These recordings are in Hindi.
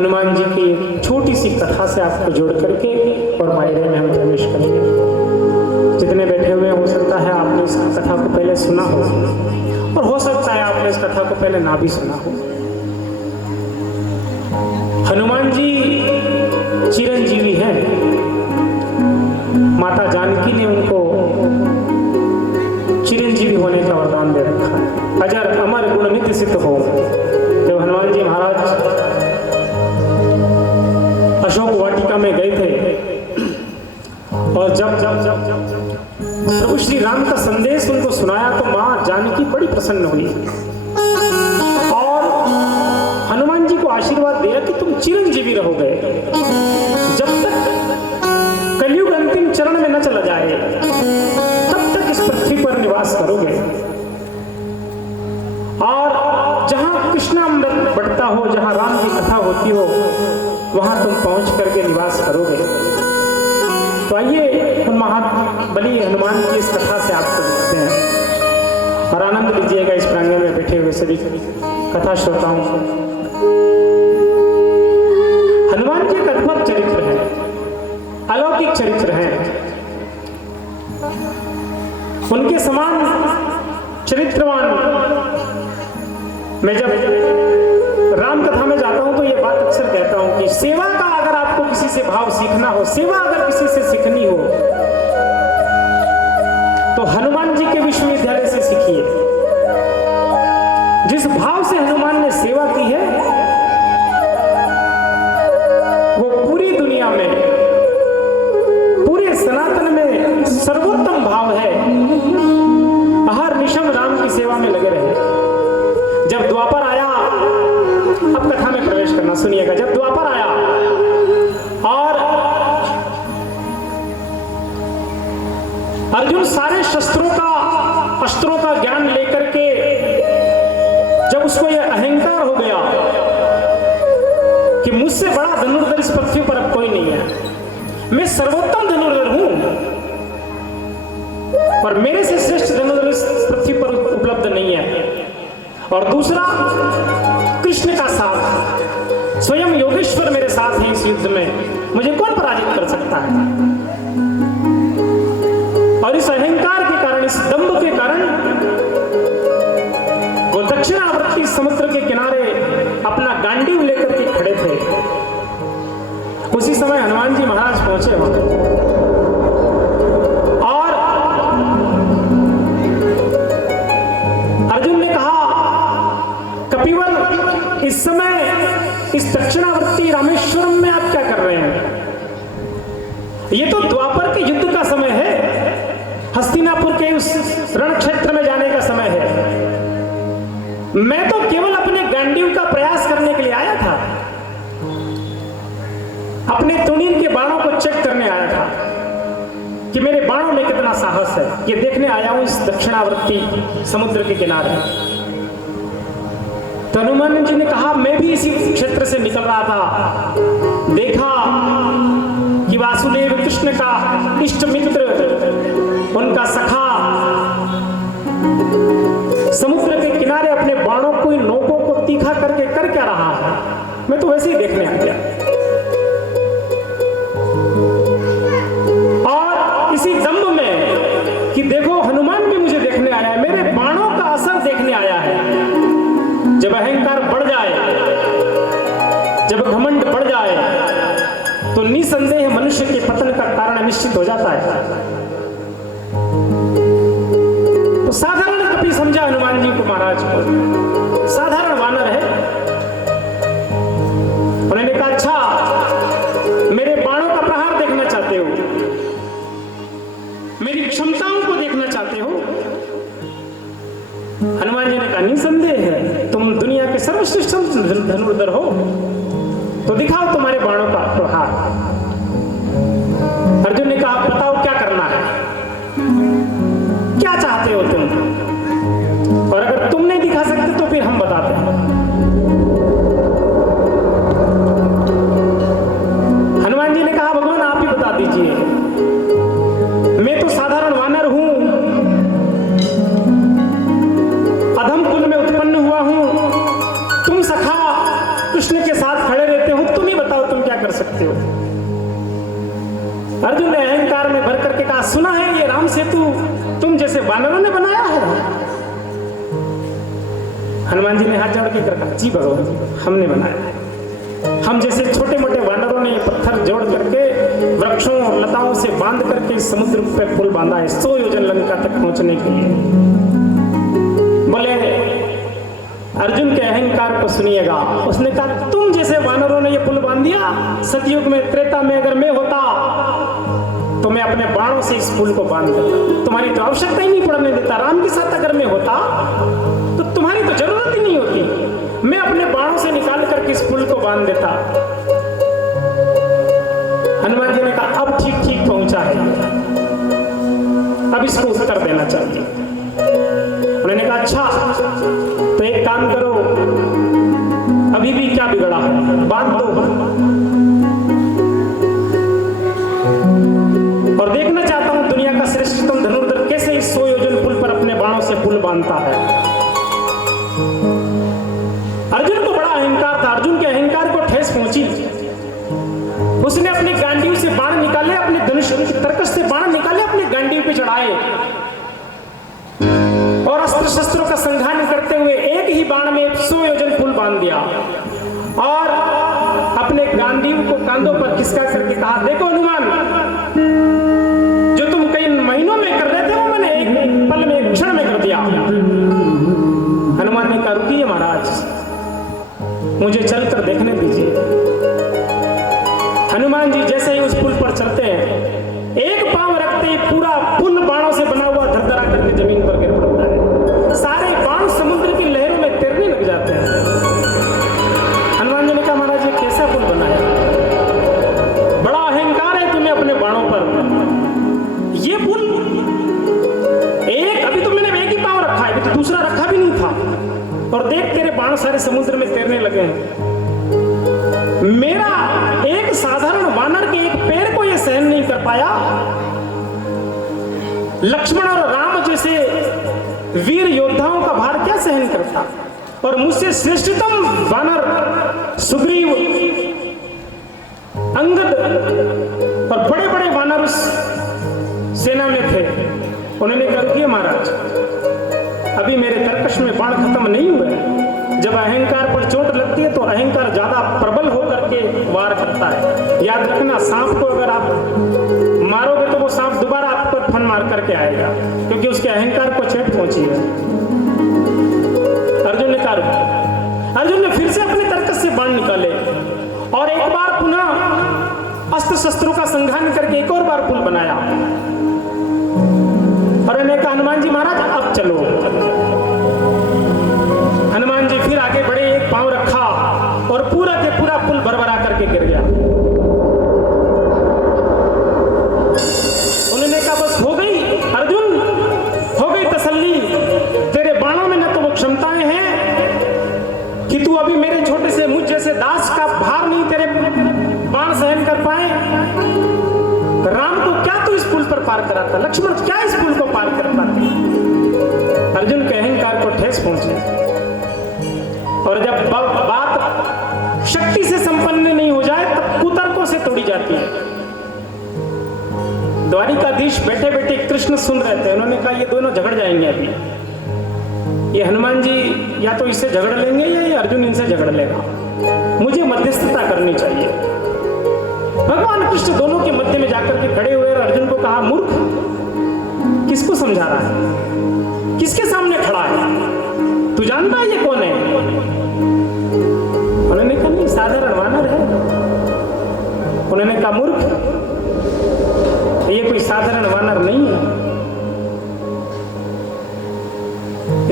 हनुमान जी की एक छोटी सी कथा से आपको जोड़ करके और मायरे में हम प्रवेश करेंगे। जितने बैठे हुए हो सकता है आपने इस कथा को पहले सुना हो और हो सकता है आपने इस कथा को पहले ना भी सुना हो। हनुमान जी चिरंजीवी हैं। माता जानकी ने उनको चिरंजीवी होने का वरदान दे रखा है। अजर अमर गुण नित्य सिद्ध हो। जब हनुमान जी महाराज अशोक वाटिका में गए थे और जब प्रभु श्री राम का संदेश उनको सुनाया तो मां जानकी बड़ी प्रसन्न हुई और हनुमान जी को आशीर्वाद दिया कि तुम चिरंजीवी रहोगे जब तक कलयुग अंतिम चरण में न चला जाए, तब तक इस पृथ्वी पर निवास करोगे और जहां कृष्णामृत बढ़ता हो, जहां राम की कथा होती हो, वहां तुम पहुंच करके निवास करोगे। तो आइए हम महाबली हनुमान की इस कथा से आपको देखते हैं और आनंद लीजिएगा इस प्रांगण में बैठे हुए सभी कथा श्रोताओं को। हनुमान जी का अद्भुत चरित्र है, अलौकिक चरित्र है। उनके समान चरित्रवान मैं जब राम कथा में जाता हूं तो यह बात अक्सर कहता हूं कि सेवा का अगर आपको किसी से भाव सीखना हो, सेवा अगर किसी से सीखनी हो तो हनुमान जी के विश्वविद्यालय से सीखिए। जिस भाव से हनुमान ने सेवा की है वो पूरी दुनिया में, पूरे सनातन में सर्वोत्तम भाव है। हर निशम राम की सेवा में लगे रहे। जब द्वापर आया, अब कथा में प्रवेश करना सुनिएगा। जब द्वापर आया और अर्जुन सारे अस्त्रों का ज्ञान लेकर के जब उसको यह अहंकार हो गया कि मुझसे बड़ा धनुर्धर इस पृथ्वी पर अब कोई नहीं है, मैं सर्वोत्तम धनुर्धर हूं और मेरे से श्रेष्ठ धनुर्धर इस पृथ्वी पर उपलब्ध नहीं है। और दूसरा, कृष्ण का साथ, स्वयं योगेश्वर मेरे साथ है इस युद्ध में, मुझे कौन पराजित कर सकता है। और इस अहंकार के कारण, इस दंभ के कारण वो दक्षिणावर्ती समुद्र के किनारे अपना गांडीव लेकर के खड़े थे। उसी समय हनुमान जी महाराज पहुंचे वहां और अर्जुन ने कहा, कपिवर इस समय इस दक्षिणावर्ती रामेश्वरम में आप क्या कर रहे हैं? ये तो द्वापर के युद्ध का समय है, हस्तिनापुर के उस रण क्षेत्र में जाने का समय है। मैं तो केवल अपने गांडीव का प्रयास करने के लिए आया था, अपने तुनीन के बाणों को चेक करने आया था कि मेरे बाणों में कितना साहस है। ये देखने आया हूं इस दक्षिणावर्ती समुद्र के किनारे। तो हनुमान जी ने कहा, मैं भी इसी क्षेत्र से निकल रहा था, देखा कि वासुदेव कृष्ण का इष्ट मित्र, उनका सखा समुद्र के किनारे अपने बाणों को, इन नोकों को तीखा करके कर क्या रहा है। मैं तो वैसे ही देखने आ गया और इसी दंभ में कि देखो हनुमान भी मुझे देखने आया है, मेरे बाणों का असर देखने आया है। जब अहंकार बढ़ जाए, जब घमंड बढ़ जाए तो निसंदेह मनुष्य के पतन का कारण निश्चित हो जाता है। तो साधारण कपि समझा हनुमान जी को, महाराज को साधारण वानर है। उन्होंने कहा, अच्छा मेरे बाणों का प्रहार देखना चाहते हो, मेरी क्षमताओं को देखना चाहते हो? हनुमान जी ने कहा, निसंदेह है, तुम दुनिया के सर्वश्रेष्ठ धनुर्धर हो, तो दिखाओ तुम्हारे बाणों का प्रहार। अर्जुन ने कहा, बताओ क्या करना है, क्या चाहते हो तुम, और अगर तुम नहीं दिखा सकते तो फिर हम बताते हैं। हनुमान जी ने कहा, भगवान आप ही बता दीजिए, मैं तो साधारण वानर हूं, अधम कुल में उत्पन्न हुआ हूं, तुम सखा कृष्ण के साथ खड़े रहते हो, बताओ तुम क्या कर सकते हो। अर्जुन ने अहंकार में भर करके कहा, सुना है ये राम सेतु तुम जैसे वानरों ने बनाया है। हनुमान जी ने हाथ जोड़ के कहा, जी भगवान हमने बनाया है। हम जैसे छोटे मोटे वानरों ने पत्थर जोड़ करके वृक्षों लताओं से बांध करके समुद्र पर पुल बांधा है 100 योजन लंका तक पहुंचने के लिए। बोले अर्जुन के अहंकार को सुनिएगा। उसने कहा, तुम जैसे वानरों ने ये पुल बांध दिया। सतयुग में, त्रेता में अगर मैं होता तो मैं अपने बाणों से इस पुल को बांध देता, तुम्हारी तो आवश्यकता ही नहीं पड़ने देता। राम के साथ अगर मैं होता तो तुम्हारी तो जरूरत ही नहीं होती, मैं अपने बाणों से निकाल करके इस पुल को बांध देता। हनुमान जी ने कहा, अब ठीक ठीक पहुंचा है, अब इसको उत्तर देना चाहिए। उन्होंने कहा, अच्छा तो एक काम करो, अभी भी क्या बिगड़ा है, बांध दो। और देखना चाहता हूं दुनिया का श्रेष्ठतम धनुर्धर कैसे इस 100 योजन पुल पर अपने बाणों से पुल बांधता है। अर्जुन को बड़ा अहंकार था। अर्जुन के अहंकार को ठेस पहुंची। उसने अपनी गांडीव से बाण निकाले, अपने धनुष तरकश से बाण निकाले, अपने गांडीव पे चढ़ाए और अस्त्र शस्त्रों का संघान करते हुए एक ही बाण में 100 योजन पुल बांध दिया और अपने गांडीव को कांधों पर खिसका करके कहा, देखो हनुमान, जो तुम कई महीनों में कर रहे थे वो मैंने एक पल में, एक क्षण में कर दिया। हनुमान ने कहा, रुकिए महाराज, मुझे चलकर देखने दीजिए। हनुमान जी जैसे ही उस पुल पर चलते हैं, एक पांव रखते ही पूरा पुल बाणों से बना हुआ धरधरा करके जमीन पर गिर पड़ता है। सारे बाण समुद्र की लहरों में तैरने लग जाते हैं। हनुमान जी ने कहा, महाराज ये कैसा पुल बनाया, बड़ा अहंकार है तुम्हें अपने बाणों पर। ये पुल एक, अभी तो मैंने एक ही पांव रखा है, अभी तो दूसरा रखा भी नहीं था, और देख तेरे बाण सारे समुद्र में तैरने लगे हैं। मेरा एक साधारण वानर के एक पैर को यह सहन नहीं कर पाया, लक्ष्मण और राम जैसे वीर योद्धाओं का भार क्या सहन करता। और मुझसे श्रेष्ठतम वानर सुग्रीव, अंगद और बड़े बड़े वानर उस सेना में थे। उन्होंने कहा कि महाराज अभी मेरे तरकश में बाण खत्म नहीं हुए। जब अहंकार पर चोट लगती है तो अहंकार ज्यादा प्रबल होकर के वार करता है। याद रखना, सांप को अगर आप मारोगे तो वो सांप दोबारा आप पर फन मार करके आएगा, क्योंकि उसके अहंकार को चोट पहुंची है। अर्जुन ने कहा, अर्जुन ने फिर से अपने तरकश से बाण निकाले और एक बार पुनः अस्त्र शस्त्रों का संघान करके एक और बार पुल बनाया। और उन्होंने कहा, हनुमान जी महाराज अब चलो। हनुमान जी फिर आगे बढ़े, एक पांव रखा और पूरा के पूरा पुल भरभरा करके गिर गया। उन्होंने कहा, बस हो गई अर्जुन, हो गई तसल्ली। तेरे बाणों में न तो वो क्षमताएं हैं कि तू अभी मेरे छोटे से मुझ जैसे दास का भार नहीं तेरे बाण सहन कर पाए। राम को क्या तू इस पुल पर पार कराता, लक्ष्मण क्या इस पुल को पार कर पाते। अर्जुन के अहंकार को ठेस पहुंची। और जब बात शक्ति से संपन्न नहीं हो जाए तब कुतर्कों से तोड़ी जाती है। द्वारिकाधीश बैठे बैठे कृष्ण सुन रहे थे। उन्होंने कहा, ये दोनों झगड़ जाएंगे अभी। ये हनुमान जी या तो इससे झगड़ लेंगे या ये अर्जुन इनसे झगड़ लेगा, मुझे मध्यस्थता करनी चाहिए। भगवान कृष्ण दोनों के मध्य में जाकर के खड़े हुए और अर्जुन को कहा, मूर्ख, किसको समझा रहा है, किसके सामने खड़ा है, तू जानता है ये कौन है। उन्होंने कहा, नहीं साधारण वानर है। उन्होंने कहा, मूर्ख, ये कोई साधारण वानर नहीं है।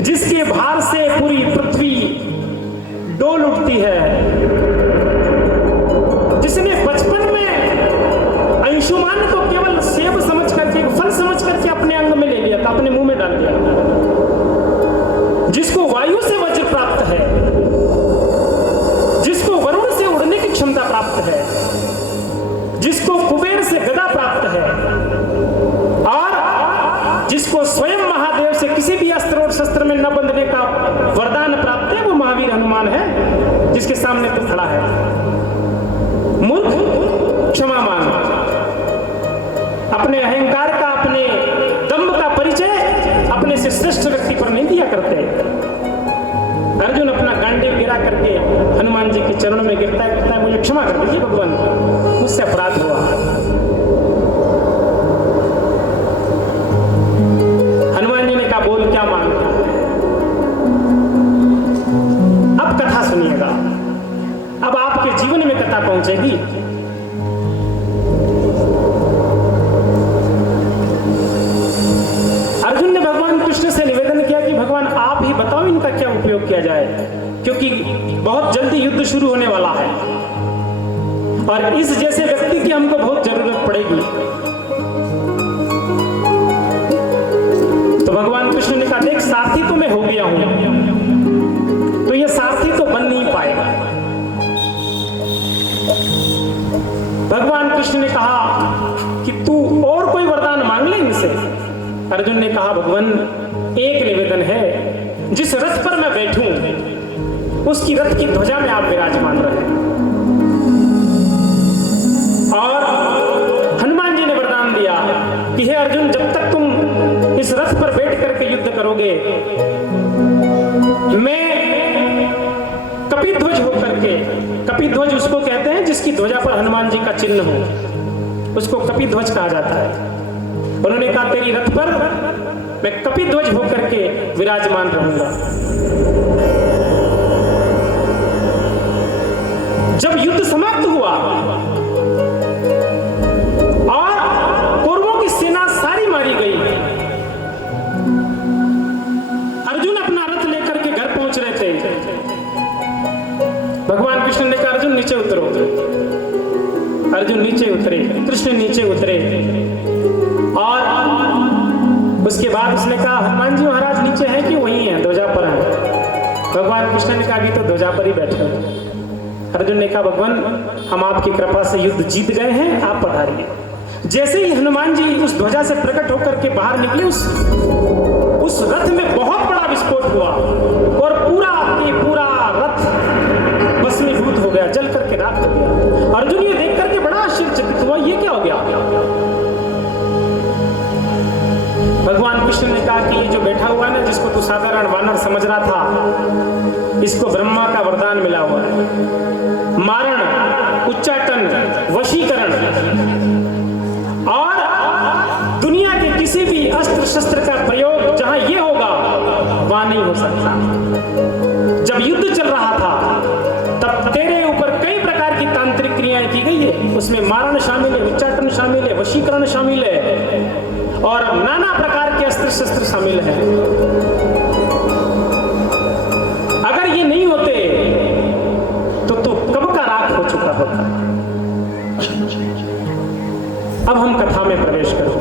जिसके भार से पूरी पृथ्वी डोल उठती है, जिसने बचपन में अंशुमान को केवल सेब समझ करके, फल समझ करके अपने अंग में ले लिया था, अपने मुंह में डाल दिया, जिसको वायु से वज्र प्राप्त है, जिसको वरुण से उड़ने की क्षमता प्राप्त है, जिसको कुबेर से गदा प्राप्त है, और जिसको स्वयं महादेव से किसी भी अस्त्र और शस्त्र में न बंधने का वरदान प्राप्त है, वो महावीर हनुमान है जिसके सामने तू खड़ा है। किसी श्रेष्ठ व्यक्ति पर नहीं दिया करते। अर्जुन अपना गांडीव गिरा करके हनुमान जी के चरणों में गिरता है, कहता है मुझे क्षमा कर दीजिए भगवान, मुझसे अपराध हुआ। हनुमान जी ने कहा बोल क्या मांगता है? अब कथा सुनिएगा, अब आपके जीवन में कथा पहुंचेगी। अर्जुन ने भगवान कृष्ण से निवेदन किया कि भगवान आप ही बताओ इनका क्या उपयोग किया जाए, क्योंकि बहुत जल्दी युद्ध शुरू होने वाला है और इस जैसे व्यक्ति की हमको बहुत जरूरत पड़ेगी। तो भगवान कृष्ण ने कहा देख सारथी तो मैं हो गया हूं, तो ये सारथी तो बन नहीं पाएगा। भगवान कृष्ण ने कहा कि तू और कोई वरदान मांग ले इनसे। अर्जुन ने कहा भगवान एक निवेदन है, जिस रथ पर मैं बैठूं उसकी रथ की ध्वजा में आप विराजमान रहे। और हनुमान जी ने वरदान दिया कि हे अर्जुन जब तक तुम इस रथ पर बैठ करके युद्ध करोगे, मैं कपिध्वज होकर के, कपिध्वज उसको कहते हैं जिसकी ध्वजा पर हनुमान जी का चिन्ह हो, उसको कपिध्वज कहा जाता है। उन्होंने कहा तेरी रथ पर मैं कपिध्वज होकर के विराजमान रहूंगा। जब युद्ध समाप्त हुआ और कौरवों की सेना सारी मारी गई, अर्जुन अपना रथ लेकर के घर पहुंच रहे थे। भगवान कृष्ण ने कहा अर्जुन नीचे उतरो। अर्जुन नीचे उतरे, कृष्ण नीचे उतरे और उसके बाद उसने कहा हनुमान जी महाराज नीचे हैं कि वहीं हैं, ध्वजा पर हैं। भगवान कृष्ण ने कहा अभी तो ध्वजा पर ही बैठे हैं। अर्जुन ने कहा भगवान हम आपकी कृपा से युद्ध जीत गए हैं, आप पधारिए। जैसे ही हनुमान जी उस ध्वजा से प्रकट होकर के बाहर निकले, उस रथ में बहुत बड़ा विस्फोट हुआ और पूरा रथ भस्मीभूत हो गया, जल करके राख हो गया। अर्जुन ये देख करके बड़ा आश्चर्यचकित हुआ, ये क्या हो गया? भगवान कृष्ण ने कहा कि ये जो बैठा हुआ है ना, जिसको तू साधारण वानर समझ रहा था, इसको ब्रह्मा का वरदान मिला हुआ है। मारण, उच्चाटन, वशीकरण और दुनिया के किसी भी अस्त्र शस्त्र का प्रयोग जहां ये होगा वहां नहीं हो सकता। जब युद्ध चल रहा था तब तेरे ऊपर कई प्रकार की तांत्रिक क्रियाएं की गई है, उसमें मारण शामिल है, उच्चाटन शामिल है, वशीकरण शामिल है और नाना प्रकार के अस्त्र शस्त्र शामिल हैं। अगर ये नहीं होते तो तू कब का राख हो चुका होता। अब हम कथा में प्रवेश करें।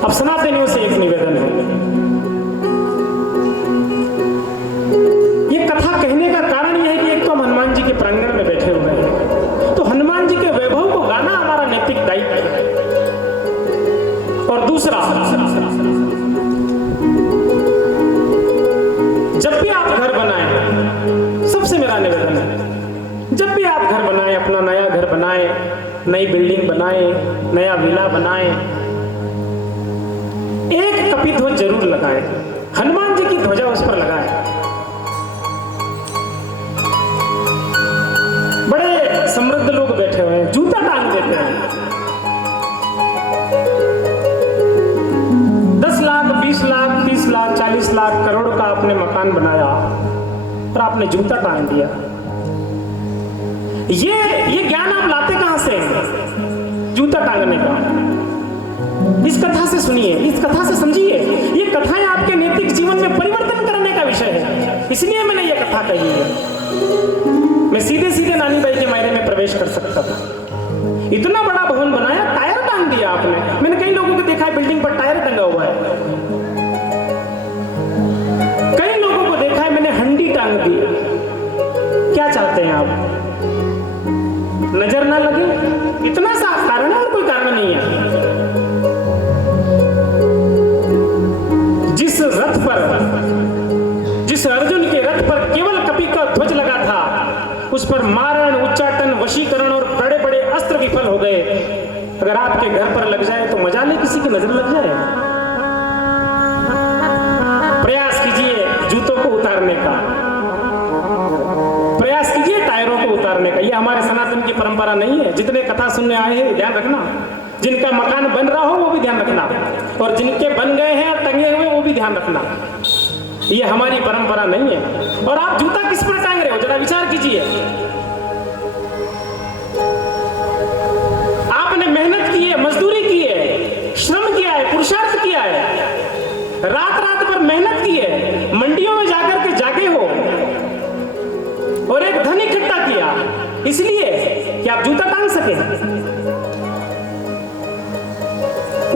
अब सनातनियों से एक निवेदन है, ये कथा कहने का कारण यह है कि एक तो हम हनुमान जी के प्रांगण में बैठे हुए हैं, तो हनुमान जी के वैभव को गाना हमारा नैतिक दायित्व है। और दूसरा, जब भी आप घर बनाएं, सबसे मेरा निवेदन है, जब भी आप घर बनाएं, अपना नया घर बनाएं, नई बिल्डिंग बनाएं, नया विला बनाएं, एक कपिध्वज जरूर लगाएं, हनुमान जी की ध्वजा उस पर लगाएं। बड़े समृद्ध लोग बैठे हुए हैं, जूता टांग देते हैं। 10 लाख, 20 लाख, 30 लाख, 40 लाख, करोड़ का आपने मकान बनाया और आपने जूता टांग दिया। ये ज्ञान आप लाते कहां से? जूता टांगने का। इस कथा से सुनिए, इस कथा से समझिए। ये कथाएं आपके नैतिक जीवन में परिवर्तन करने का विषय है, इसलिए मैंने ये कथा कही है। मैं सीधे सीधे नानी बाई के मायने में प्रवेश कर सकता था। इतना बड़ा भवन बनाया, टायर टांग दिया आपने। मैंने कई लोगों को देखा है बिल्डिंग पर टायर टंगा हुआ है, कई लोगों को देखा है मैंने हंडी टांग दी। क्या चाहते हैं आप? नजर ना लगे, इतना सा कारण है और कोई कारण नहीं है। जिस रथ पर, जिस अर्जुन के रथ पर केवल कपि का ध्वज लगा था, उस पर मारण, उच्चाटन, वशीकरण और बड़े बड़े अस्त्र विफल हो गए। अगर आपके घर पर लग जाए तो मजा ले, किसी की नजर लग जाए। प्रयास कीजिए जूतों को उतारने का, प्रयास कीजिए टायरों को उतारने का। ये हमारे सनातन की परंपरा नहीं है। जितने कथा सुनने आए हैं ध्यान रखना, जिनका मकान बन रहा हो वो भी ध्यान रखना, और जिनके बन गए हैं और टंगे हुए वो भी ध्यान रखना। ये हमारी परंपरा नहीं है। और आप जूता किस पर टांग रहे हो, जरा विचार कीजिए। आपने मेहनत की है, मजदूरी की है, श्रम किया है, पुरुषार्थ किया है, रात रात भर मेहनत की है, मंडियों में जाकर के जागे हो और एक धन इकट्ठा किया, इसलिए कि आप जूता टांग सके।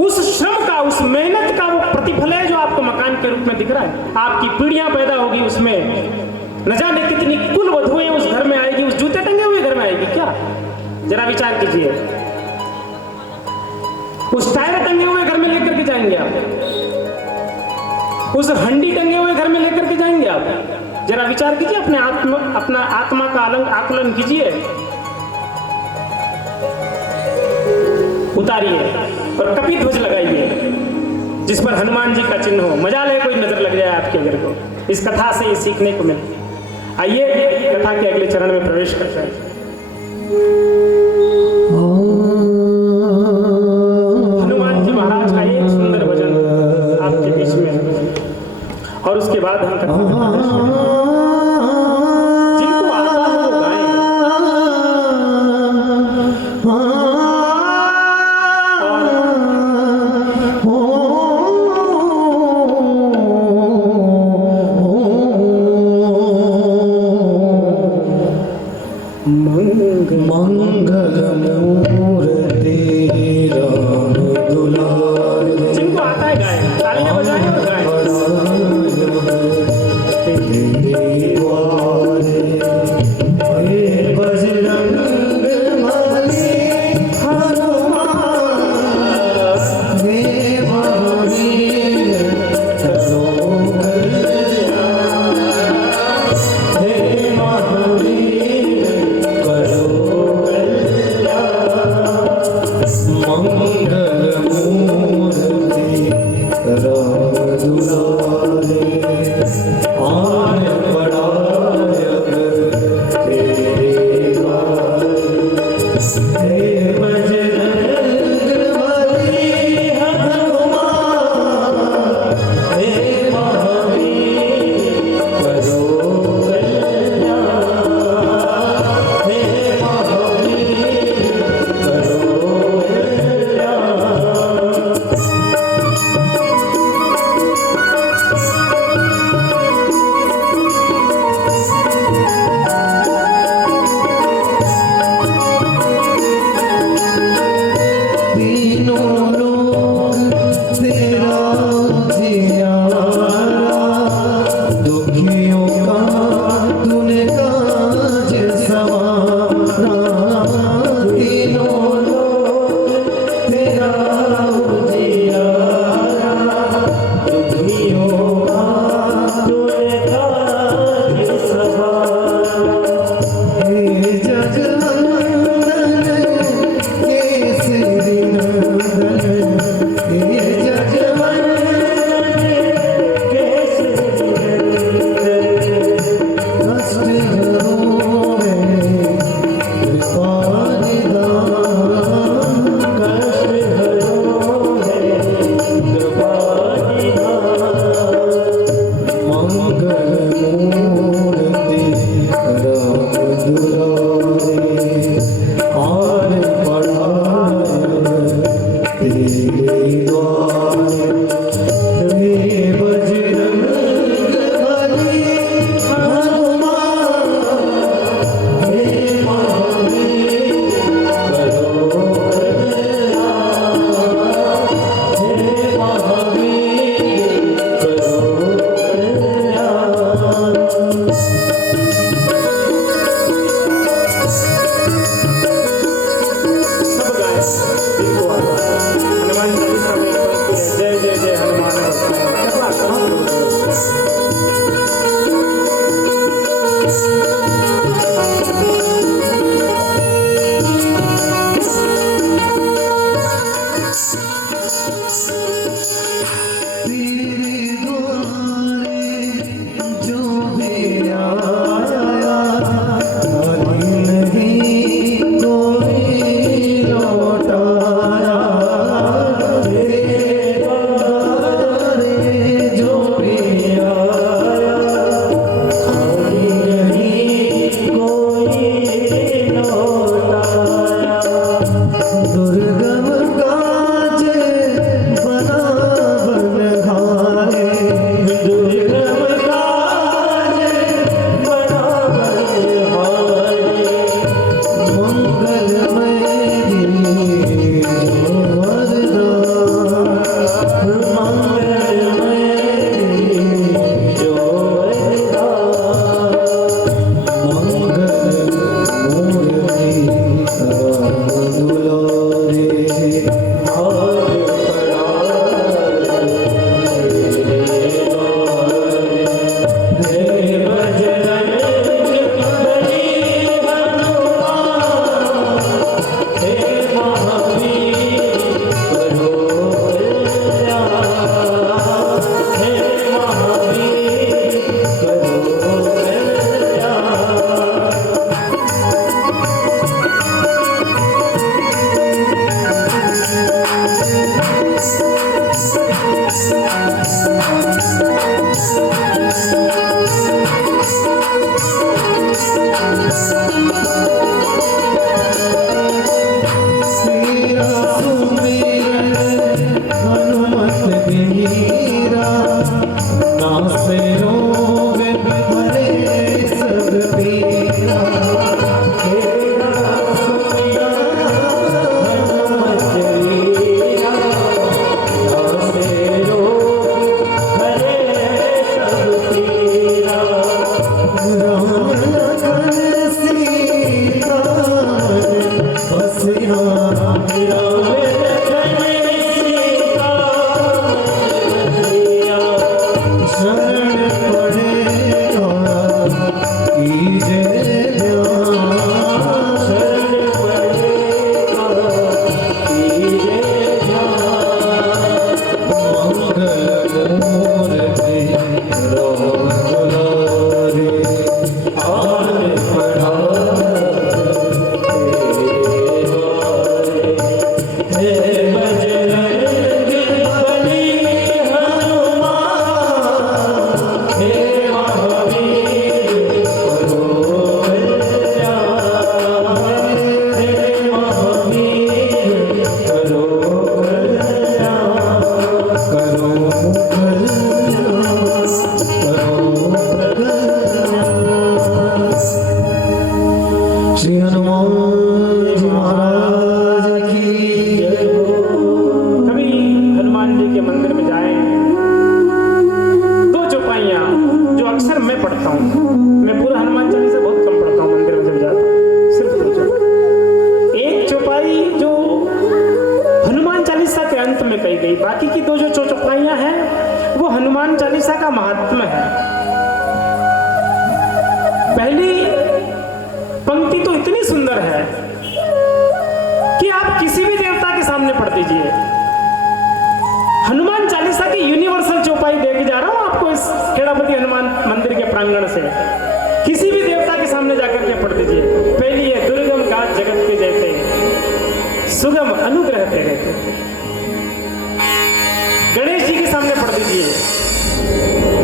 उस श्रम का, उस मेहनत का वो प्रतिफल है जो आपको मकान के रूप में दिख रहा है। आपकी पीढ़ियां पैदा होगी उसमें, न जाने कितनी कुल वधुएं उस घर में आएगी, उस जूते टंगे हुए घर में आएगी क्या? जरा विचार कीजिए। उस टायर टंगे हुए घर में लेकर के जाएंगे आप, उस हंडी टंगे हुए घर में लेकर के जाएंगे आप। जरा विचार कीजिए, अपना आत्मा का आकलन कीजिए, उतारिए और कपि ध्वज लगाइए जिस पर हनुमान जी का चिन्ह हो। मजा ले कोई नजर लग जाए आपके घर को। इस कथा से ये सीखने को मिले। आइए कथा के अगले चरण में प्रवेश करते हैं। हनुमान जी महाराज का एक सुंदर भजन आपके बीच में, और उसके बाद हम कथा में प्रवेश करेंगे। जिनको आता है वो गाएं। जिनको आता है गाएं, तालियां बजाएं और गाएं। पंक्ति तो इतनी सुंदर है कि आप किसी भी देवता के सामने पढ़ दीजिए। हनुमान चालीसा की यूनिवर्सल चौपाई देके जा रहा हूं आपको इस खेड़ापति हनुमान मंदिर के प्रांगण से। किसी भी देवता के सामने जाकर के पढ़ दीजिए। पहली है दुर्गम काज जगत के जैते सुगम अनुग्रह तेरे। गणेश जी के सामने पढ़ दीजिए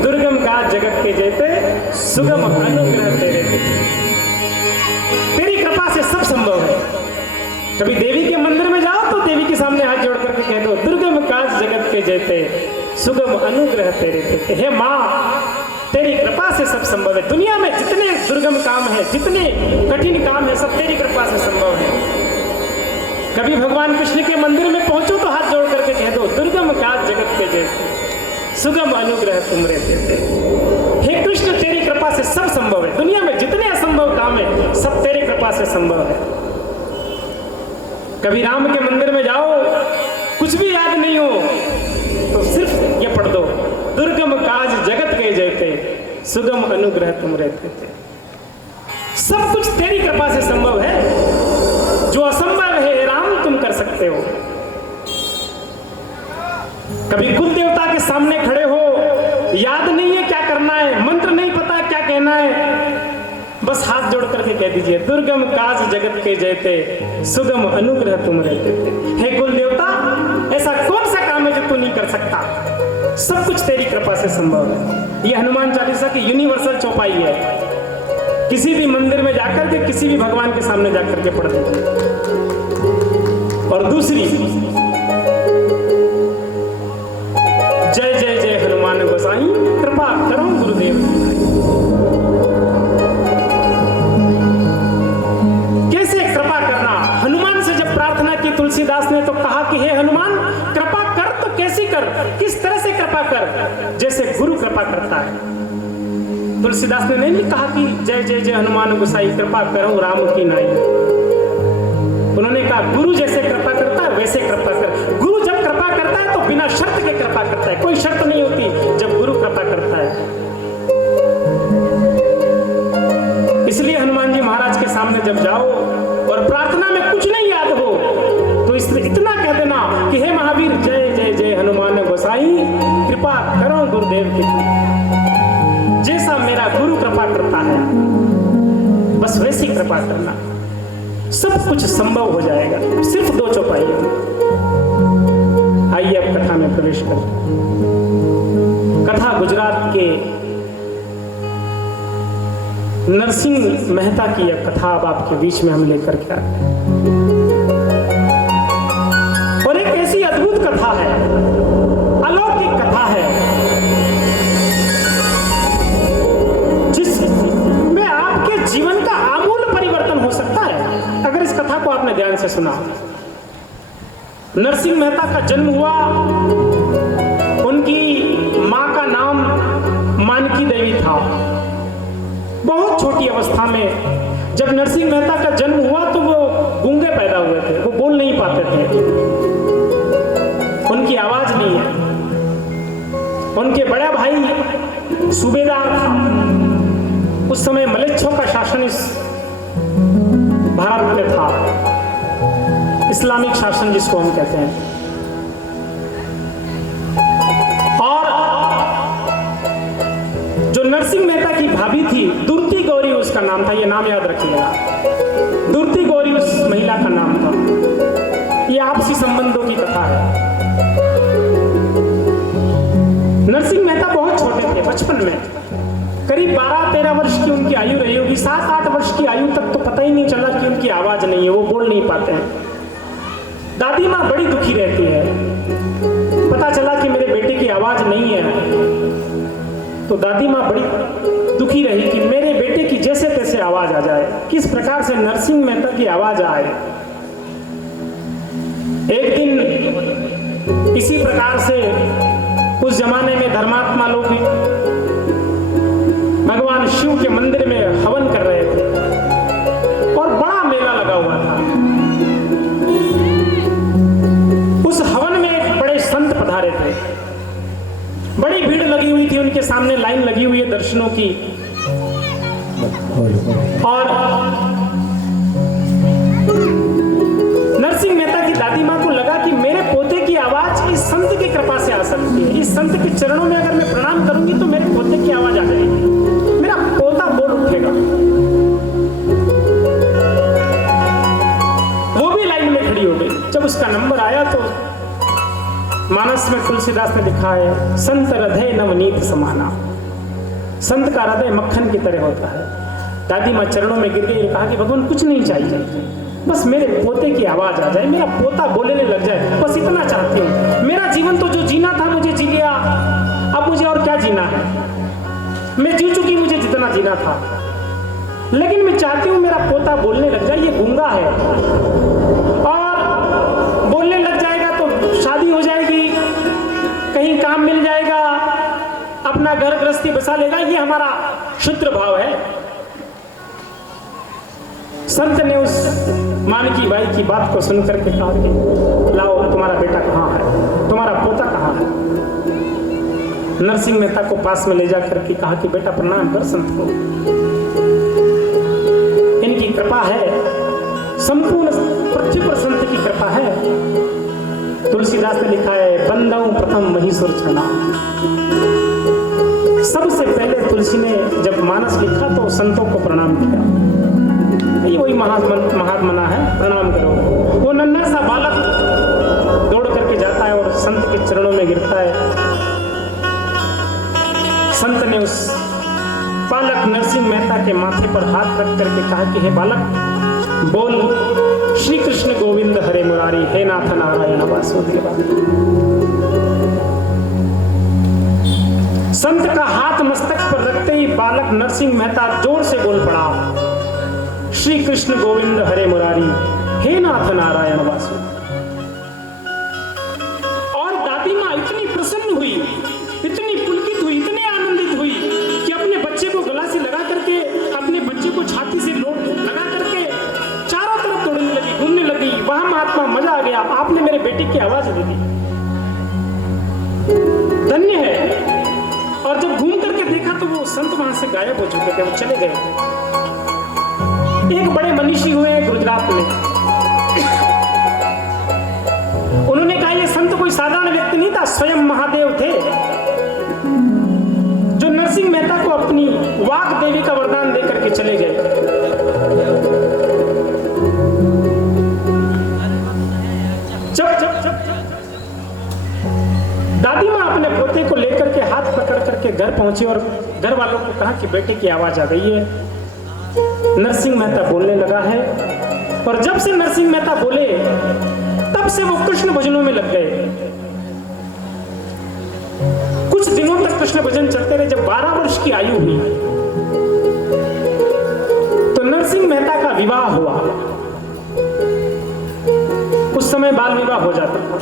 दुर्गम काज जगत के जैते सुगम अनुग्रह तेरे। तेरी कृपा से सब संभव है। कभी देवी के मंदिर में जाओ तो देवी के सामने हाथ जोड़ करके कह दो दुर्गम काज जगत के जैते सुगम अनुग्रह तेरे थे। हे माँ, तेरी कृपा से सब संभव है। दुनिया में जितने दुर्गम काम है, जितने कठिन काम है, सब तेरी कृपा से संभव है। कभी भगवान कृष्ण के मंदिर में पहुंचो तो हाथ जोड़ करके कह दो दुर्गम काज जगत के जैते सुगम अनुग्रह तुमरे थे। हे कृष्ण, तेरी कृपा से सब संभव है। दुनिया में जितने असंभव काम है, सब तेरी कृपा से संभव है। कभी राम के मंदिर में जाओ, कुछ भी याद नहीं हो तो सिर्फ ये पढ़ दो दुर्गम काज जगत के जैते सुगम अनुग्रह तुम रहते थे। सब कुछ तेरी कृपा से संभव है। जो असंभव है राम तुम कर सकते हो। कभी कुल देवता के सामने खड़े हो, याद नहीं है क्या करना है, मंत्र नहीं पता क्या कहना है, बस हाथ जोड़ करके कह दीजिए दुर्गम काज जगत के जैते सुगम अनुग्रह तुम रहते थे। हे कुल देवता, ऐसा कौन सा काम है जो तू नहीं कर सकता? सब कुछ तेरी कृपा से संभव है। यह हनुमान चालीसा की यूनिवर्सल चौपाई है। किसी भी मंदिर में जाकर के, किसी भी भगवान के सामने जाकर के पढ़ दीजिए। और दूसरी, जय जय जय हनुमान गोसाई कृपा करो गुरुदेव। तुलसीदास ने तो कहा कि हे हनुमान, कृपा कर तो कैसी कर, किस तरह से कृपा कर, जैसे गुरु कृपा करता है। तुलसीदास ने नहीं कहा कि जय जय जय हनुमान गोसाई कृपा करो राम की नाई। उन्होंने कहा गुरु जैसे कृपा करता है वैसे कृपा कर। गुरु जब कृपा करता है तो बिना शर्त के कृपा करता है, कोई शर्त नहीं होती जब गुरु कृपा करता है। इसलिए हनुमान जी महाराज के सामने जब जाओ और प्रार्थना में कुछ नहीं याद हो तो इसलिए इतना कह देना कि हे महावीर, जय जय जय हनुमान गोसाई कृपा करो गुरुदेव की। जैसा मेरा गुरु कृपा करता है बस वैसी कृपा करना, सब कुछ संभव हो जाएगा। सिर्फ 2 चौपाई। आइए अब कथा में प्रवेश करें। कथा गुजरात के नरसिंह मेहता की यह कथा अब आपके बीच में हम लेकर के आते हैं। और एक ऐसी अद्भुत कथा है, अलौकिक कथा है, जिसमें आपके जीवन का आमूल परिवर्तन हो सकता है अगर इस कथा को आपने ध्यान से सुना। नरसिंह मेहता का जन्म हुआ, उनकी मां का नाम मानकी देवी था। बहुत छोटी अवस्था में जब नरसिंह मेहता का जन्म हुआ तो वो गूंगे पैदा हुए थे, वो बोल नहीं पाते थे, उनकी आवाज नहीं है। उनके बड़ा भाई सूबेदार था। उस समय मलेच्छों का शासन इस भारत में था, इस्लामिक शासन जिसको हम कहते हैं। और जो नरसिंह मेहता की भाभी थी, दुर्ति गौरी उसका नाम था, ये नाम याद रखिएगा। दुर्ति गौरी उस महिला का नाम था। ये आपसी संबंधों की कथा है। नरसिंह मेहता बहुत छोटे थे, बचपन में करीब 12-13 वर्ष की उनकी आयु रही होगी। 7-8 वर्ष की आयु तक तो पता ही नहीं चला कि उनकी आवाज नहीं है, वो बोल नहीं पाते हैं। दादी माँ बड़ी दुखी रहती है। पता चला कि मेरे बेटे की आवाज नहीं है तो दादी माँ बड़ी दुखी रही कि मेरे बेटे की जैसे तैसे आवाज आ जाए, किस प्रकार से नरसिंह मेहता की आवाज आए। एक दिन इसी प्रकार से उस जमाने में धर्मात्मा लोग भगवान शिव के मंदिर में हवन कर रहे थे और बड़ा मेला लगा हुआ था। उस हवन में एक बड़े संत पधारे थे। बड़ी भीड़ लगी हुई थी, उनके सामने लाइन लगी हुई है दर्शनों की। और दादी माँ को लगा कि मेरे पोते की आवाज इस संत की कृपा से आ सकती है, इस संत के चरणों में अगर मैं प्रणाम करूंगी तो मेरे पोते की आवाज आ जाएगी, मेरा पोता बोल उठेगा। वो भी लाइन में खड़ी हो गई। जब उसका नंबर आया तो मानस में तुलसीदास ने लिखा है, संत हृदय नवनीत समाना, संत का हृदय मक्खन की तरह होता है। दादी माँ चरणों में गिर गई, कहा कि भगवान कुछ नहीं चाहिए, बस मेरे पोते की आवाज आ जाए, मेरा पोता बोलने लग जाए, बस इतना चाहती हूँ। मेरा जीवन तो जो जीना था मुझे जी लिया, अब मुझे और क्या जीना है, मैं जी चुकी मुझे जितना जीना था, लेकिन मैं चाहती हूँ मेरा पोता बोलने लग जाए। ये गूंगा है और बोलने लग जाएगा तो शादी हो जाएगी, कहीं काम मिल जाएगा, अपना घर गृहस्थी बसा लेगा, ये हमारा शुद्र भाव है। संत ने उस मानकी बाई की बात को सुनकर के कहा कि लाओ तुम्हारा बेटा कहाँ है, तुम्हारा पोता कहाँ है। नरसिंह मेहता को पास में ले जाकर के कहा कि बेटा प्रणाम कर संत को, इनकी कृपा है, संपूर्ण पृथ्वी पर संत की कृपा है। तुलसीदास ने लिखा है, बंदाऊं प्रथम महीसुर छना। सबसे पहले तुलसी ने जब मानस लिखा तो संतों को प्रणाम किया, ये वही महात्मना है, प्रणाम करो। वो नन्हा सा बालक दौड़ करके जाता है और संत के चरणों में गिरता है। संत ने उस बालक नरसिंह मेहता के माथे पर हाथ रख करके कहा कि हे बालक बोल, श्री कृष्ण गोविंद हरे मुरारी, हे नाथ नारायण वासुदेव। संत का हाथ मस्तक पर रखते ही बालक नरसिंह मेहता जोर से बोल पड़ा, श्री कृष्ण गोविंद हरे मुरारी, हे नाथ नारायण वासु। और दादी माँ इतनी प्रसन्न हुई, इतनी पुलकित हुई, इतनी आनंदित हुई कि अपने बच्चे को गला से लगा करके, अपने बच्चे को छाती से लगा करके चारों तरफ दौड़ने लगी, घूमने लगी। वहां महात्मा मजा आ गया, आपने मेरे बेटे की आवाज दे दी, धन्य है। और जब घूम करके देखा तो वो संत वहां से गायब हो चुके थे, वो चले गए। एक बड़े मनीषी हुए गुजरात में, उन्होंने कहा ये संत कोई साधारण व्यक्ति नहीं था, स्वयं महादेव थे, जो नरसिंह मेहता को अपनी वाक देवी का वरदान देकर के चले गए। जब दादी माँ अपने पोते को लेकर के हाथ पकड़ करके घर पहुंची और घर वालों को कहा कि बेटे की आवाज आ गई है, नरसिंह मेहता बोलने लगा है। और जब से नरसिंह मेहता बोले तब से वो कृष्ण भजनों में लग गए। कुछ दिनों तक कृष्ण भजन चलते रहे। जब 12 वर्ष की आयु हुई तो नरसिंह मेहता का विवाह हुआ। उस समय बाल विवाह हो जाता था।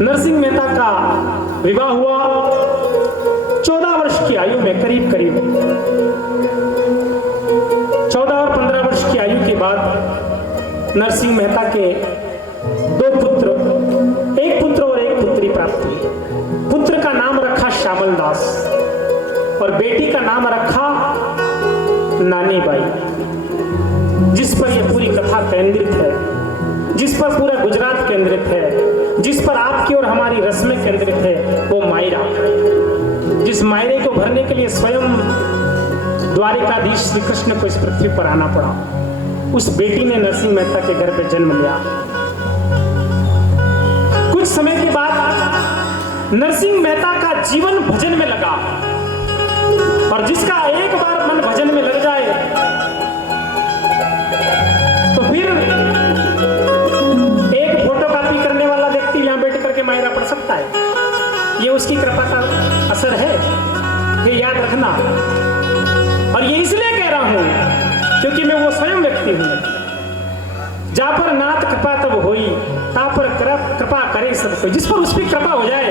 नरसिंह मेहता का विवाह हुआ 14 वर्ष की आयु में, करीब 14 और 15 वर्ष की आयु के बाद नरसिंह मेहता के 2 पुत्र, एक पुत्र और एक पुत्री प्राप्त हुई। पुत्र का नाम रखा श्यामल दास और बेटी का नाम रखा नानी बाई, जिस पर यह पूरी कथा केंद्रित है, जिस पर पूरा गुजरात केंद्रित है, जिस पर आपकी और हमारी रस्में केंद्रित है, वो मायरा, जिस मायरे को भरने के लिए स्वयं द्वारिकाधीश श्री कृष्ण को इस पृथ्वी पर आना पड़ा। उस बेटी ने नरसिंह मेहता के घर पे जन्म लिया। कुछ समय के बाद नरसिंह मेहता का जीवन भजन में लगा और जिसका एक बार मन भजन में लग जाए तो फिर एक फोटोकॉपी करने वाला व्यक्ति यहां बैठ करके मायरा पढ़ सकता है। ये उसकी कृपा का असर है, ये याद रखना। और ये इसलिए कह रहा हूं क्योंकि मैं वो स्वयं व्यक्ति हूं। जा पर नाथ कृपा तब होई, ता पर कृपा करे सब कोई। जिस पर उस पर कृपा हो जाए,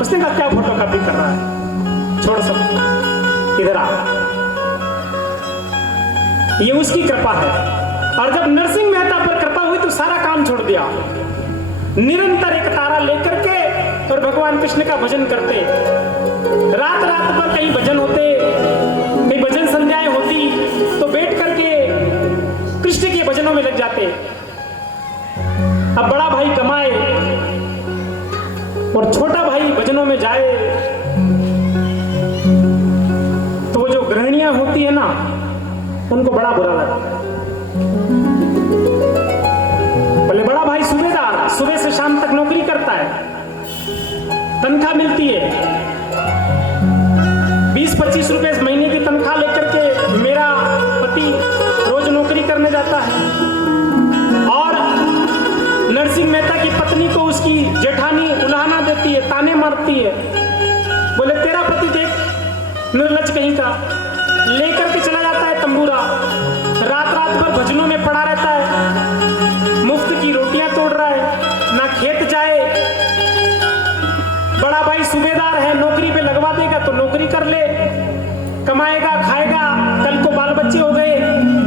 उसने कहा क्या फोटोकॉपी कर रहा है, छोड़ सब, इधर आ। ये उसकी कृपा है। और जब नरसिंह मेहता पर कृपा हुई तो सारा काम छोड़ दिया, निरंतर एक तारा लेकर के और भगवान कृष्ण का भजन करते। रात रात भर कहीं भजन होते, कहीं भजन संध्याएं होती, तो बैठ करके कृष्ण के भजनों में लग जाते। और छोटा भाई भजनों में जाए तो वो जो गृहिणियां होती है ना, उनको बड़ा बुरा लगता है। बोले बड़ा भाई सूबेदार सुबह से शाम तक नौकरी करता है, तनख्वाह मिलती है 20-25 रुपए महीने की तनख्वाह लेकर के मेरा पति रोज नौकरी करने जाता है और नरसिंह मेहता की पत्नी को उसकी जेठानी उलाहना देती है, ताने मारती है। बोले तेरा पति देख निर्लज कहीं का, लेकर के चला जाता है तंबूरा, रात रात भर भजनों में पड़ा रहता है, मुफ्त की रोटियां तोड़ रहा है, ना खेत जाए। बड़ा भाई सूबेदार है, नौकरी पे लगवा देगा तो नौकरी कर ले, कमाएगा खाएगा, कल को बाल बच्चे हो गए,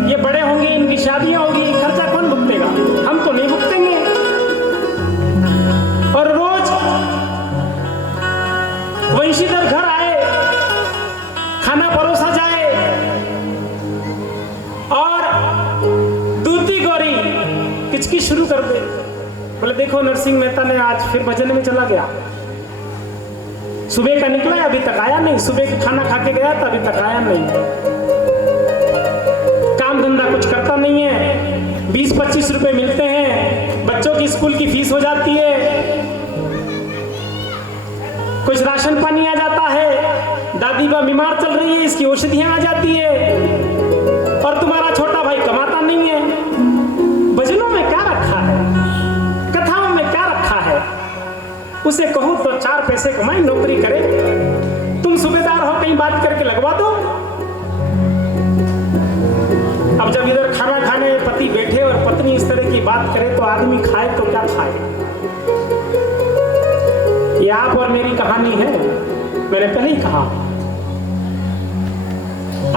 ये बड़े होंगे, इनकी शादियां होगी, खर्चा कौन भुगतेगा? हम तो नहीं भुगतेंगे। और रोज वंशीधर घर आए, खाना परोसा जाए और दूती गौरी किचकिच शुरू कर दे। बोले देखो नरसिंह मेहता ने आज फिर भजन में चला गया, सुबह का निकला है अभी तक आया नहीं, सुबह का खाना खा के गया था अभी तक आया नहीं, काम धंधा कुछ करता नहीं है, 20-25 रुपए मिलते हैं, बच्चों की स्कूल की फीस हो जाती है, कुछ राशन पानी आ जाता है, दादी बा बीमार चल रही है, इसकी औषधियां आ जाती है, और तुम्हारा छोटा भाई कमाता नहीं है। भजनों में क्या रखा है, कथाओं में क्या रखा है? उसे कहो तो 4 पैसे कमाए, नौकरी करे, तुम सूबेदार हो कहीं बात करके लगवा दो। अब जब इधर खाना खाने पति बैठे और पत्नी इस तरह की बात करे तो आदमी खाए तो क्या खाए? ये आप और मेरी कहानी है, मैंने पहले ही कहा।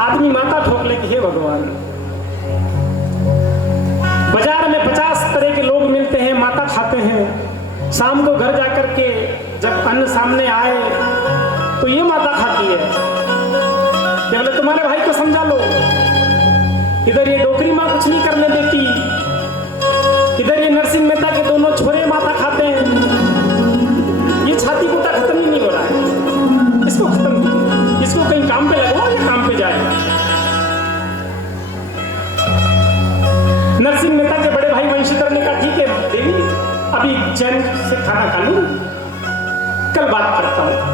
आदमी माथा ठोक ले कि हे भगवान, बाजार में 50 तरह के लोग मिलते हैं, माता खाते हैं, शाम को घर जाकर के जब अन्न सामने आए तो ये माता खाती है। जब बोले तुम्हारे भाई को समझा लो, इधर ये डोकरी माँ कुछ नहीं करने देती, इधर ये नरसिंह मेहता के दोनों छोरे माता खाते हैं, ये छाती कुटा खत्म ही नहीं हो रहा है, इसको खत्म कीजिए, इसको कहीं काम पे लगवाओ या काम पे जाए। नरसिंह मेहता के बड़े भाई वंशीधर ने कहा ठीक है देवी, अभी चैन से खाना खा लूं, कल बात करता हूं।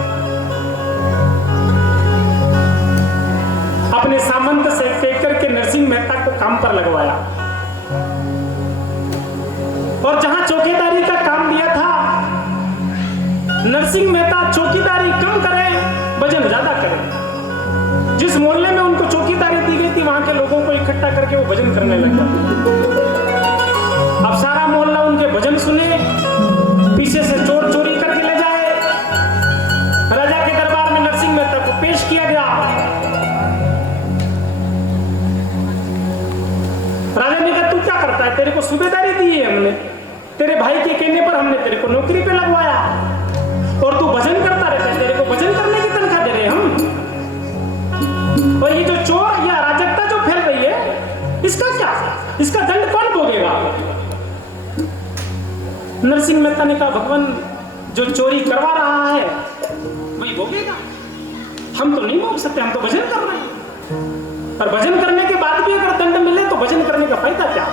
अपने सामंत से फेंक करके नरसिंह मेहता को काम पर लगवाया और जहां चौकीदारी का काम दिया था, नरसिंह मेहता चौकीदारी कम करे, भजन ज्यादा करे। जिस मोहल्ले में उनको चौकीदारी दी गई थी वहां के लोगों को इकट्ठा करके वो भजन करने लग जाते। अब सारा मोहल्ला उनके भजन सुने, पीछे से चोर चोरी करके ले जाए। राजा के दरबार में नरसिंह मेहता को पेश किया गया। राजा ने कहा तू क्या करता है, तेरे को सूबेदारी दी है हमने, तेरे भाई के कहने पर हमने तेरे को नौकरी पे लगवाया और तू भजन करता रहता है, तेरे को भजन करने की तनख्वाह दे रहे हैं हम। और ये जो चोर या अराजकता जो फैल रही है, इसका क्या, इसका दंड कौन भोगेगा? नरसिंह मेहता ने कहा भगवान जो चोरी करवा रहा है वही भोगेगा, हम तो नहीं भोग सकते, हम तो भजन कर रहे हैं। और भजन करने के बाद भी अगर दंड मिले तो भजन करने का फायदा क्या?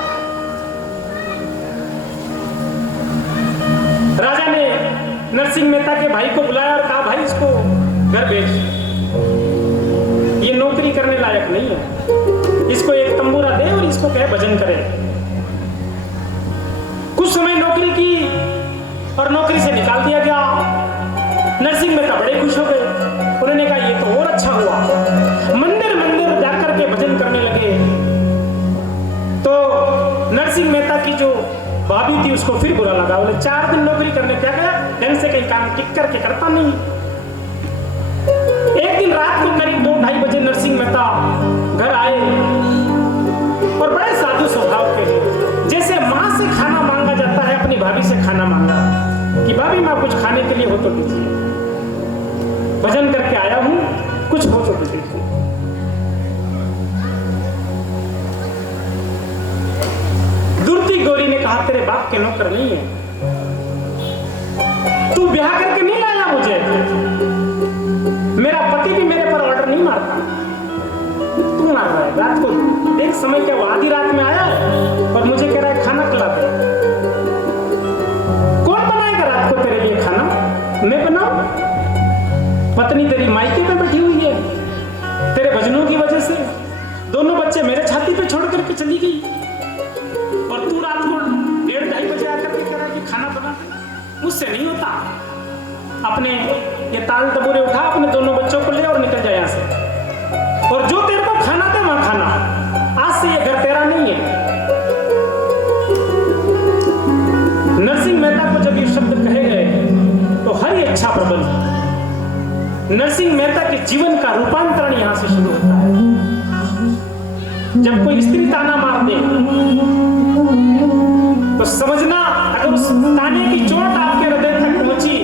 राजा ने नरसिंह मेहता के भाई को बुलाया और कहा भाई इसको घर भेज, ये नौकरी करने लायक नहीं है, इसको एक तंबूरा दे और इसको कहे भजन करे। कुछ समय नौकरी की और नौकरी से निकाल दिया गया। नरसिंह मेहता बड़े खुश हो गए, उन्होंने कहा ये तो और अच्छा हुआ। मंदिर मंदिर जाकर के भजन करने लगे। तो नरसिंह मेहता की जो भाभी थी उसको फिर बुरा लगा, बोले 4 दिन नौकरी करने क्या गया, ढंग से कहीं काम टिक करके करता नहीं। एक दिन रात को करीब 2-2:30 बजे नरसिंह मेहता घर आए और बड़े साधु स्वभाव के हैं, जैसे माँ से खाना मांगा जाता है, अपनी भाभी से खाना मांगा कि भाभी माँ कुछ खाने के लिए हो तो दीजिए, भजन करके आया हूं, कुछ हो तो दीजिए। दूती गौरी ने कहा तेरे बाप के नौकर नहीं है, तू ब्याह करके मार रहा है? रात को देख समय क्या, वो आधी रात में आया है और मुझे कह रहा है खाना खिला दे। कौन बनाएगा रात को तेरे लिए खाना? मैं बनाऊं? पत्नी तेरी मायके में बैठी हुई है तेरे भजनों की वजह से, दोनों बच्चे मेरे छाती पे छोड़ करके चली गई, और तू रात को 1:30 बजे आकर के कह रहा है कि खाना बना दे। मुझसे नहीं होता। अपने ये ताल तबूरे उठा, अपने दोनों बच्चों को ले और निकल जाए यहाँ से, और जो तेरे को खाना था वहां खाना। आज से ये घर तेरा नहीं है। नरसिंह मेहता को जब ये शब्द कहे गए तो हर इच्छा प्रबल, नरसिंह मेहता के जीवन का रूपांतरण यहां से शुरू होता है। जब कोई स्त्री ताना मार दे तो समझना, अगर उस ताने की चोट आपके हृदय तक पहुंची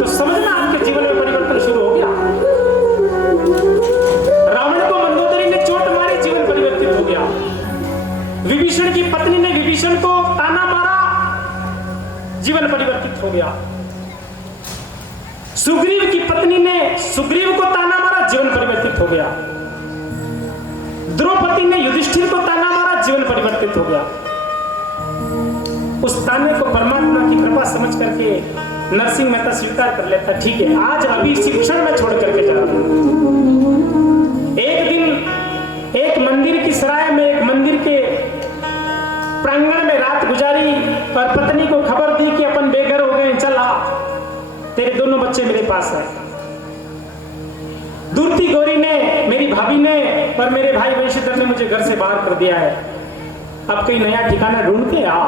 तो समझना आपके जीवन में परिवर्तन शुरू हो गया। रावण को मंदोदरी ने चोट मारी, जीवन परिवर्तित हो गया। विभीषण की पत्नी ने विभीषण को ताना मारा, जीवन परिवर्तित हो गया। सुग्रीव की पत्नी ने सुग्रीव को ताना मारा, जीवन परिवर्तित हो गया। द्रौपदी ने युधिष्ठिर को ताना मारा, जीवन परिवर्तित हो गया। उस ताने को परमात्मा की कृपा समझ करके नरसिंह मेहता स्वीकार कर लेता, ठीक है आज अभी इसी क्षण में छोड़ करके जा रहा हूं। एक दिन एक मंदिर की सराय में, एक मंदिर के प्रांगण में रात गुजारी और पत्नी को खबर दी कि अपन बेघर हो गए, चल आ, तेरे दोनों बच्चे मेरे पास है। दूरती गौरी ने, मेरी भाभी ने और मेरे भाई वंशीधर ने मुझे घर से बाहर कर दिया है, अब कहीं नया ठिकाना ढूंढ के आ।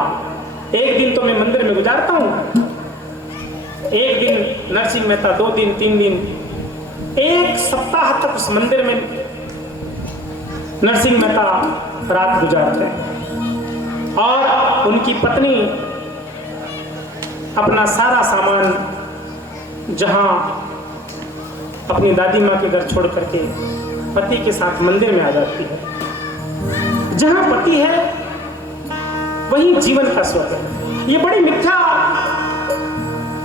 एक दिन तो मैं मंदिर में गुजारता हूं, एक दिन नरसिंह मेहता, 2 दिन 3 दिन, 1 सप्ताह तक उस मंदिर में नरसिंह मेहता रात गुजारते हैं। और उनकी पत्नी अपना सारा सामान जहां अपनी दादी माँ के घर छोड़ करके पति के साथ मंदिर में आ जाती है। जहां पति है वहीं जीवन का स्वर्ग है। ये बड़ी मिथ्या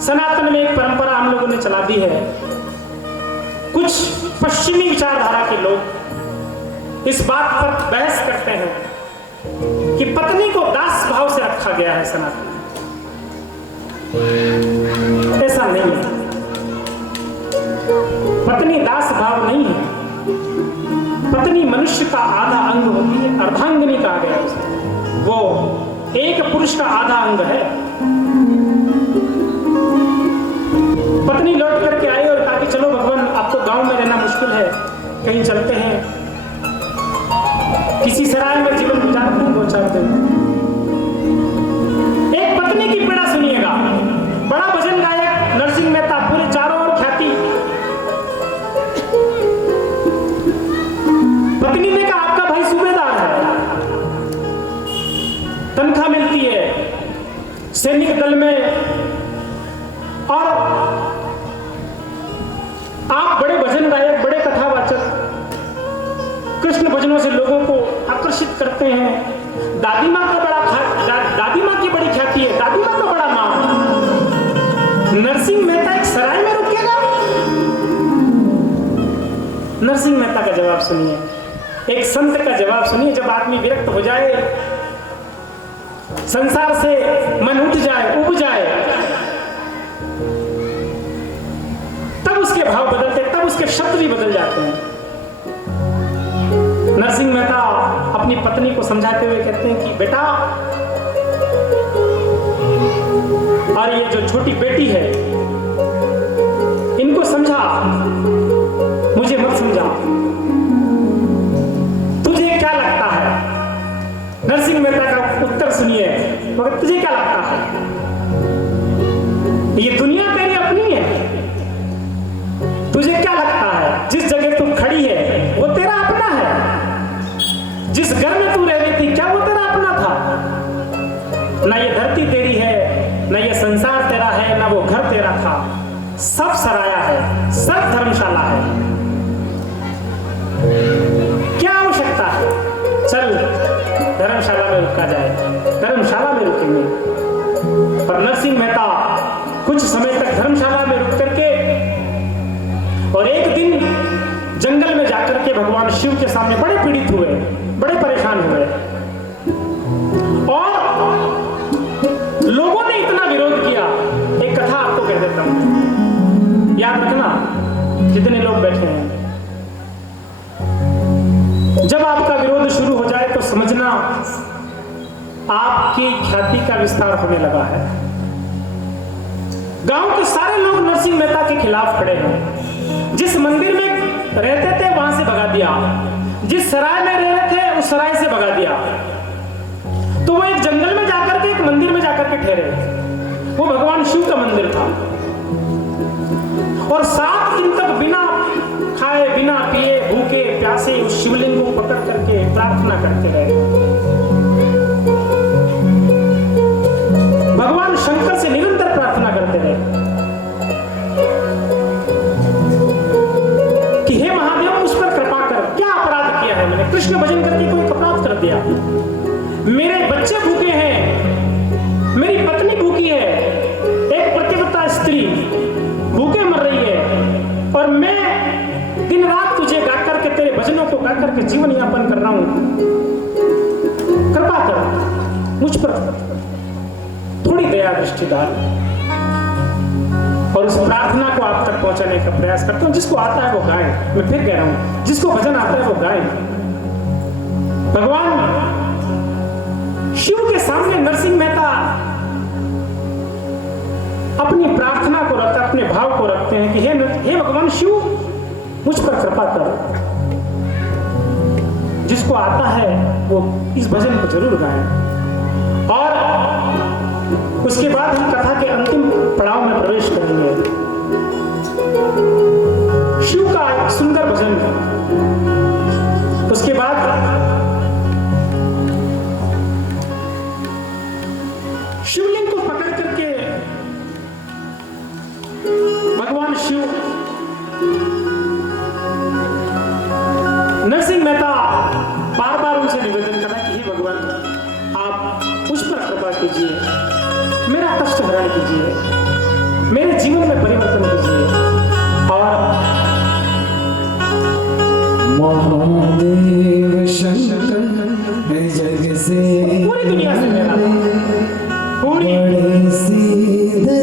सनातन में एक परंपरा हम लोगों ने चला दी है। कुछ पश्चिमी विचारधारा के लोग इस बात पर बहस करते हैं कि पत्नी को दास भाव से रखा गया है सनातन में। ऐसा नहीं है, पत्नी दास भाव नहीं है। पत्नी मनुष्य का आधा अंग होती है, अर्धांगिनी कहा गया उसे। वो एक पुरुष का आधा अंग है। पत्नी लौट करके आई और कहा कि चलो भगवान, आपको गांव में रहना मुश्किल है, कहीं चलते हैं, किसी सराय में जीवन गुजारते हैं 2-4 दिन। एक पत्नी की पीड़ा सुनिएगा। बड़ा भजन गायक नरसिंह मेहता, पूरे चारों ओर ख्याति। पत्नी ने कहा आपका भाई सूबेदार है, तनख्वाह मिलती है सैनिक दल में, और आप बड़े भजन गायक, बड़े कथावाचक, कृष्ण भजनों से लोगों को आकर्षित करते हैं। दादी माँ का दादी माँ की बड़ी ख्याति है, दादी माँ का बड़ा नाम। नरसिंह मेहता एक सराय में रुकेगा? नरसिंह मेहता का जवाब सुनिए, एक संत का जवाब सुनिए। जब आदमी विरक्त हो जाए, संसार से मन उठ जाए, उब जाए, तब उसके भाव बदलते, तब उसके शब्द भी बदल जाते हैं। नरसिंह मेहता अपनी पत्नी को समझाते हुए कहते हैं कि बेटा, और ये जो छोटी बेटी है इनको समझा, मुझे मत समझा। तुझे क्या लगता है? नरसिंह मेहता का उत्तर सुनिए, मगर तुझे क्या लगता है? ये दुनिया तेरी अपनी है, तुझे क्या लगता है जिस जगह तू खड़ी है वो तेरा अपना है? जिस घर में तू रह रही थी क्या वो तेरा अपना था? ना ये धरती तेरी है, ना ये संसार तेरा है, ना वो घर तेरा था। सब सराया है, सब धर्मशाला है। क्या आवश्यकता है? चल धर्मशाला में रुका जाए, धर्मशाला में रुकेंगे। पर नरसिंह मेहता कुछ समय तक धर्मशाला में रुक करके, और एक दिन जंगल में जाकर के भगवान शिव के सामने बड़े पीड़ित हुए, बड़े परेशान हुए और लोगों ने इतना विरोध किया। एक कथा आपको कह देता हूं, याद रखना जितने लोग बैठे हैं, जब आपका विरोध शुरू हो जाए तो समझना आपकी ख्याति का विस्तार होने लगा है। गांव के सारे लोग नरसिंह मेहता के खिलाफ खड़े हैं। जिस मंदिर में रहते थे वहां से भगा दिया, जिस सराय में रह रहे थे उस सराय से भगा दिया। तो वो एक जंगल में जाकर के एक मंदिर में जाकर के ठहरे। वो भगवान शिव का मंदिर था और 7 दिन तक बिना खाए बिना पिए भूखे प्यासे उस शिवलिंग को पकड़ करके प्रार्थना करते रहे। भगवान शंकर से निरंतर प्रार्थना करते रहे कि हे महादेव मुझ पर कृपा कर, क्या अपराध किया है मैंने? कृष्ण भजन करके कोई अपराध कर दिया? मेरे बच्चे भूखे हैं, मेरी पत्नी भूखी है, एक पतिव्रता स्त्री भूखे मर रही है और मैं दिन रात तुझे गा करके तेरे भजनों को गा करके जीवन यापन कर रहा हूं। कृपा कर मुझ पर थोड़ी दया दृष्टि डाल। और उस प्रार्थना को आप तक पहुंचाने का प्रयास करता हूं। जिसको आता है वो गाए, मैं फिर कह रहा हूं, जिसको भजन आता है वो गाए। भगवान शिव के सामने नरसिंह मेहता अपनी प्रार्थना को रखते, अपने भाव को रखते हैं कि हे भगवान शिव मुझ पर कृपा कर। जिसको आता है वो इस भजन को जरूर गाए। और उसके बाद हम कथा के अंतिम पड़ाव में प्रवेश करेंगे। शिव का एक सुंदर भजन है। उसके बाद शिवलिंग को पकड़ करके भगवान शिव नरसिंह मेहता बार बार उनसे निवेदन कर रहे हैं कि हे भगवान आप मुझ पर कृपा कीजिए, मेरा कष्ट हरण कीजिए, मेरे जीवन में परिवर्तन कीजिए। और महादेव शंकर जग से पूरी दुनिया से मेरा पूरी बड़े सीधे